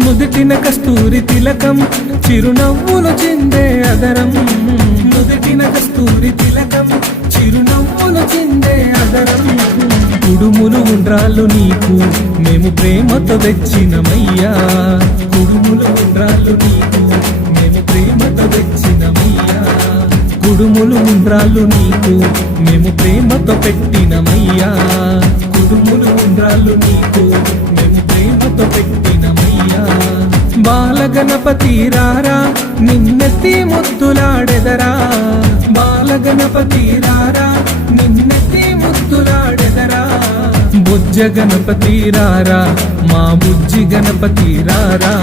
నుదిటిన కస్తూరి తిలకం చిరునవ్వులు చిందే అదరం నుదిటిన కస్తూరి తిలకం చిరునవ్వులు చిందే అదరం కుడుములు ఉండ్రాళ్ళు నీకు మేము ప్రేమతో తెచ్చినమయ్యా కుడుములు ఉండ్రాళ్ళు నీకు మేము ప్రేమతో తెచ్చినమయ్యా కుడుములు ఉండ్రాళ్ళు నీకు మేము ప్రేమతో పెట్టినమయ్యా కుడుములు ఉండ్రాళ్ళు నీకు మేము ప్రేమతో పెట్టినమయ్యా బాలగణపతి రారా నిన్నెత్తి ముద్దులాడెదరా బాలగణపతి రారా నిన్నెత్తి ముద్దులాడెదరా బుజ్జ గణపతి రారా మా బుజ్జి గణపతి రారా